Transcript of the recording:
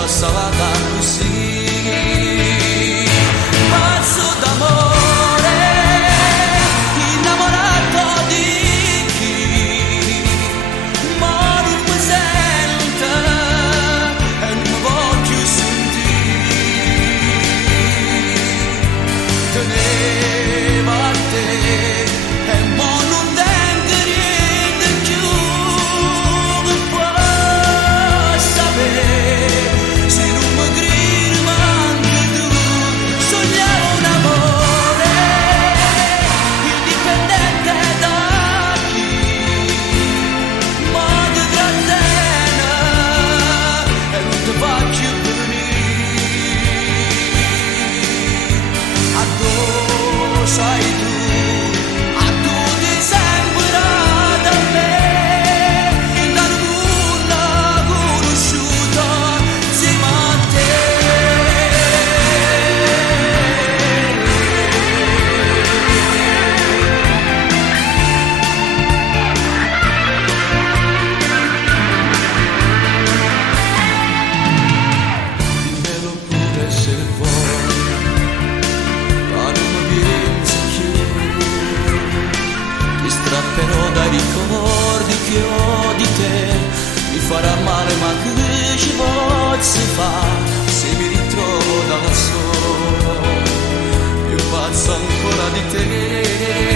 passata così, pazzo d'amore, innamorato di chi, ma non mi sente e non mi voglio sentire, teneva a te e mo non tengo niente più che può sapere, se non mi gridi manchi tu, sognavo un amore indipendente da chi, ma ti trattiene e non ti faccio venire, addosso sai tu. Strapperò dai ricordi che ho di te, mi farà male ma che ci posso fare se mi ritrovo da solo, più pazzo ancora di te.